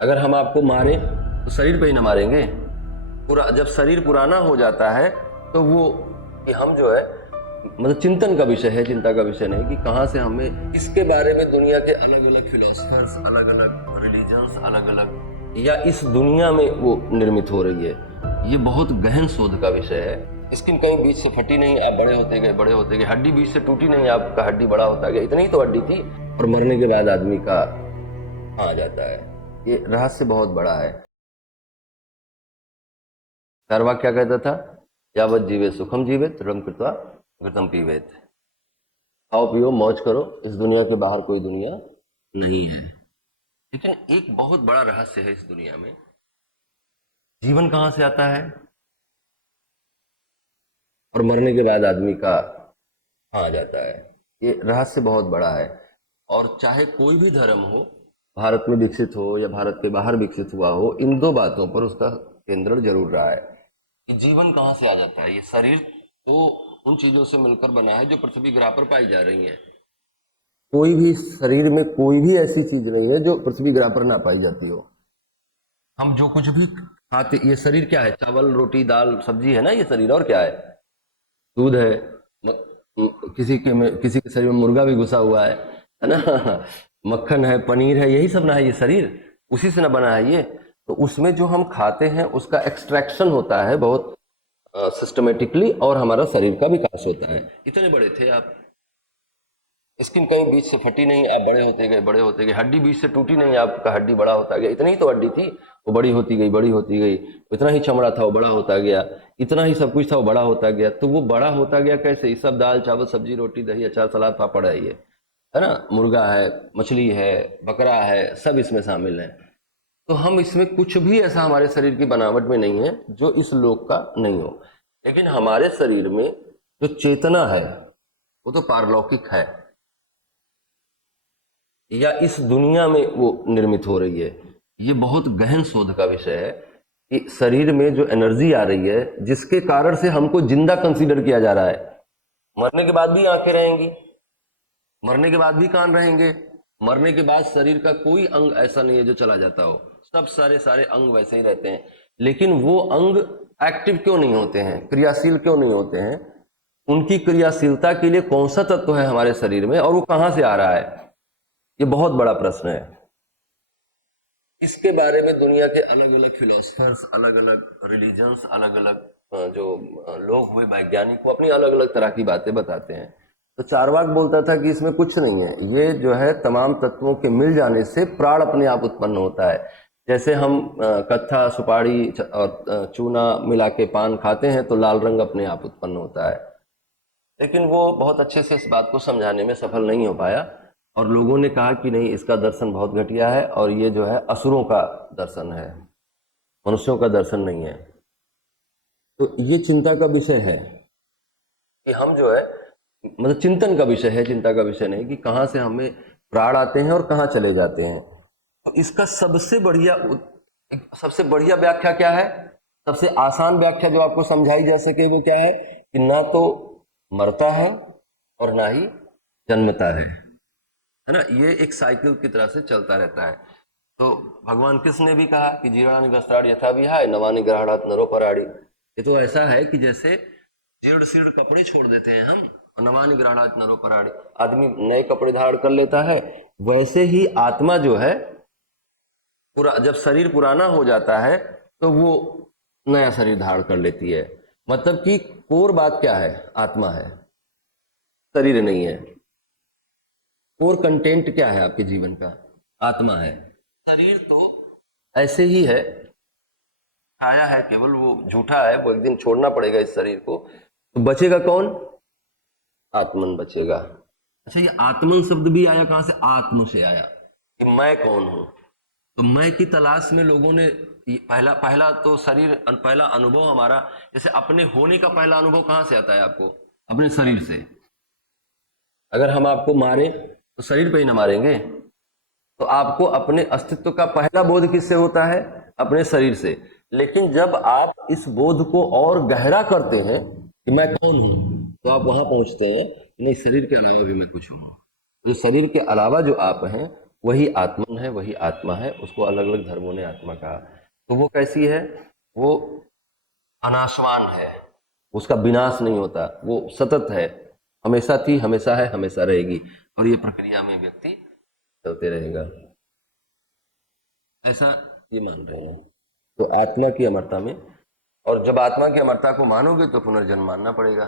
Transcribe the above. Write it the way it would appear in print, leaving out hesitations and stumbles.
अगर हम आपको मारे तो शरीर पे ही ना मारेंगे। पूरा जब शरीर पुराना हो जाता है तो वो कि हम जो है मतलब चिंतन का विषय है, चिंता का विषय नहीं कि कहाँ से हमें इसके बारे में दुनिया के अलग अलग फिलोसफर्स, अलग अलग रिलीजन्स, अलग अलग या इस दुनिया में वो निर्मित हो रही है। ये बहुत गहन शोध का विषय है। स्किन कहीं बीच से फटी नहीं, आप बड़े होते गए, बड़े होते गए, हड्डी बीच से टूटी नहीं, आपका हड्डी बड़ा होता गया, इतनी ही तो हड्डी थी। और मरने के बाद आदमी का आ जाता है। ये रहस्य बहुत बड़ा है। चार्वाक क्या कहता था? यावत जीवे सुखम जीवेत रम कृत्वा घृतम पीवेत। खाओ पियो मौज करो, इस दुनिया के बाहर कोई दुनिया नहीं है। लेकिन एक बहुत बड़ा रहस्य है इस दुनिया में, जीवन कहां से आता है और मरने के बाद आदमी का आ जाता है। ये रहस्य बहुत बड़ा है। और चाहे कोई भी धर्म हो, भारत में विकसित हो या भारत के बाहर विकसित हुआ हो, इन दो बातों पर उसका केंद्रण जरूर रहा है कि जीवन कहां से आ जाता है। ये शरीर वो उन चीजों से मिलकर बना है जो पृथ्वी ग्रह पर पाई जा रही हैं। कोई भी शरीर में कोई भी ऐसी चीज नहीं है जो पृथ्वी ग्रह पर ना पाई जाती हो। हम जो कुछ भी खाते, ये शरीर क्या है? चावल रोटी दाल सब्जी है ना ये शरीर। और क्या है? दूध है। किसी के शरीर में मुर्गा भी घुसा हुआ है ना। मक्खन है, पनीर है, यही सब ना है ये शरीर। उसी से ना बना है ये। तो उसमें जो हम खाते हैं उसका एक्सट्रैक्शन होता है बहुत सिस्टमेटिकली, और हमारा शरीर का विकास होता है। इतने बड़े थे आप, स्किन कहीं बीच से फटी नहीं, आप बड़े होते गए, बड़े होते गए, हड्डी बीच से टूटी नहीं, आपका हड्डी बड़ा होता गया, इतनी ही तो हड्डी थी। वो बड़ी होती गई, बड़ी होती गई। इतना ही चमड़ा था, वो बड़ा होता गया। इतना ही सब कुछ था, वो बड़ा होता गया। तो वो बड़ा होता गया कैसे? ये सब दाल चावल सब्जी रोटी दही अचार सलाद पापड़ है ये, है ना। मुर्गा है, मछली है, बकरा है, सब इसमें शामिल है। तो हम इसमें कुछ भी ऐसा हमारे शरीर की बनावट में नहीं है जो इस लोक का नहीं हो। लेकिन हमारे शरीर में जो चेतना है वो तो पारलौकिक है, या इस दुनिया में वो निर्मित हो रही है। ये बहुत गहन शोध का विषय है कि शरीर में जो एनर्जी आ रही है जिसके कारण से हमको जिंदा कंसीडर किया जा रहा है। मरने के बाद भी आंखें रहेंगी, मरने के बाद भी कान रहेंगे, मरने के बाद शरीर का कोई अंग ऐसा नहीं है जो चला जाता हो, सब सारे सारे अंग वैसे ही रहते हैं। लेकिन वो अंग एक्टिव क्यों नहीं होते हैं, क्रियाशील क्यों नहीं होते हैं? उनकी क्रियाशीलता के लिए कौन सा तत्व है हमारे शरीर में और वो कहां से आ रहा है? ये बहुत बड़ा प्रश्न है। इसके बारे में दुनिया के अलग अलग फिलोसफर्स, अलग अलग रिलीजन्स, अलग अलग जो लोग हुए वैज्ञानिक, वो अपनी अलग अलग तरह की बातें बताते हैं। तो चार्वाक बोलता था कि इसमें कुछ नहीं है, ये जो है तमाम तत्वों के मिल जाने से प्राण अपने आप उत्पन्न होता है। जैसे हम कत्था सुपारी और चूना मिला के पान खाते हैं तो लाल रंग अपने आप उत्पन्न होता है। लेकिन वो बहुत अच्छे से इस बात को समझाने में सफल नहीं हो पाया, और लोगों ने कहा कि नहीं, इसका दर्शन बहुत घटिया है और ये जो है असुरों का दर्शन है, मनुष्यों का दर्शन नहीं है। तो ये चिंता का विषय है कि हम जो है मतलब चिंतन का विषय है, चिंता का विषय नहीं कि कहाँ से हमें प्राण आते हैं और कहाँ चले जाते हैं। तो इसका सबसे बढ़िया व्याख्या क्या है? सबसे आसान व्याख्या जो आपको समझाई जा सके वो क्या है कि ना तो मरता है और ना ही जन्मता है ना। ये एक साइकिल की तरह से चलता रहता है। तो भगवान कृष्ण ने भी कहा कि जीर्णानि वस्त्राणि यथा विहाय नवानि गृहाणात् नरोपराणि। ये तो ऐसा है कि जैसे जीर्ण शीर्ण कपड़े छोड़ देते हैं हम, और नवानि गृहाणात् नरोपराणि, आदमी नए कपड़े धारण कर लेता है, वैसे ही आत्मा जो है पूरा जब शरीर पुराना हो जाता है तो वो नया शरीर धारण कर लेती है। मतलब कि कोर बात क्या है? आत्मा है, शरीर नहीं है। कोर कंटेंट क्या है आपके जीवन का? आत्मा है। शरीर तो ऐसे ही है, छाया है केवल, वो झूठा है, वो एक दिन छोड़ना पड़ेगा इस शरीर को। तो बचेगा कौन? आत्मन बचेगा। अच्छा, ये आत्मन शब्द भी आया कहां से? आत्म से आया कि मैं कौन हूं। तो मैं की तलाश में लोगों ने पहला पहला तो शरीर, पहला अनुभव हमारा, जैसे अपने होने का पहला अनुभव कहां से आता है आपको? अपने शरीर से। अगर हम आपको मारे तो शरीर पे ही ना मारेंगे। तो आपको अपने अस्तित्व का पहला बोध किससे होता है? अपने शरीर से। लेकिन जब आप इस बोध को और गहरा करते हैं कि मैं कौन हूं, तो आप वहां पहुंचते हैं नहीं, शरीर के अलावा भी मैं कुछ हूं। जो शरीर के अलावा जो आप हैं वही आत्मन है, वही आत्मा है, उसको अलग अलग धर्मों ने आत्मा कहा। तो वो कैसी है? वो अनाशवान है, उसका विनाश नहीं होता, वो सतत है, हमेशा थी, हमेशा है, हमेशा रहेगी, और ये प्रक्रिया में व्यक्ति चलते रहेगा, ऐसा ये मान रहे हैं। तो आत्मा की अमरता में, और जब आत्मा की अमरता को मानोगे तो पुनर्जन्म मानना पड़ेगा।